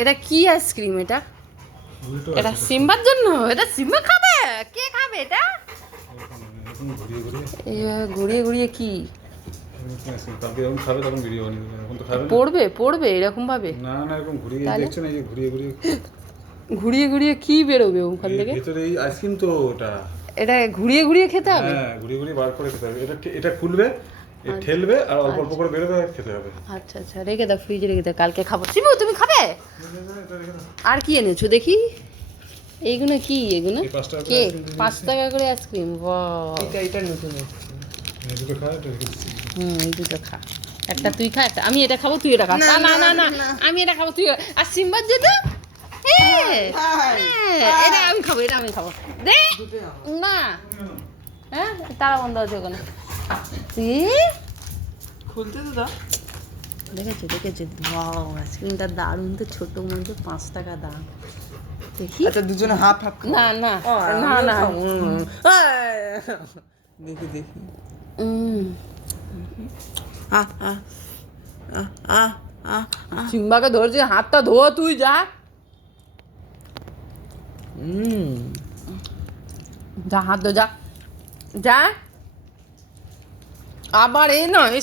এটা কি আইসক্রিম এটা? এটা সিম্বার জন্য? এটা সিম্বা খাবে? কে খাবে এটা? ঘুরিয়ে ঘুরিয়ে কি পড়বে পড়বে এরকম ভাবে? না না, এরকম ঘুরিয়ে দেখছেন, এই যে ঘুরিয়ে ঘুরিয়ে ঘুরিয়ে ঘুরিয়ে কি বেরোবে ওখান থেকে? ভিতরে এই আইসক্রিম তো ওটা। এটা ঘুরিয়ে ঘুরিয়ে খেতে হবে? হ্যাঁ, ঘুরিয়ে ঘুরিয়ে বার করে খেতে হবে। এটা খুলবে, ঠেলবে আর অল্প অল্প করে বেরোবে, খেতে হবে। আচ্ছা আচ্ছা, রেখে দাও, ফ্রিজে রেখে দাও, কালকে খাবো। সিমু তুমি খাবে? আর কি এনেছো দেখি? এইগুলো কি? এগুলো কে? 5 টাকা করে আইসক্রিম? এটা নতুন এই দুটো খা। একটা তুই খা, একটা আমি। এটা খাবো, তুই এটা খা। না না না না, আমি এটা খাবো, তুই। আর সিম্বার যেটা এটা আমি খাবো, এটা আমি খাবো। দে না। হ্যাঁ, তারা বন্ধ আছে ওখানে। খুলতে তো দাও। দেখেছো দেখেছো? ওয়াও, আইসক্রিমটা দারুণ তো, ছোট মধ্যে 5 টাকা দাম। দেখি। আচ্ছা, দুজনে হাফ হাফ। না না না না, দেখি দেখি। সিম্বাকে ধরছি, হাতটা ধো, তুই যা যা, হাত ধো, যা যা। আবার এই নয়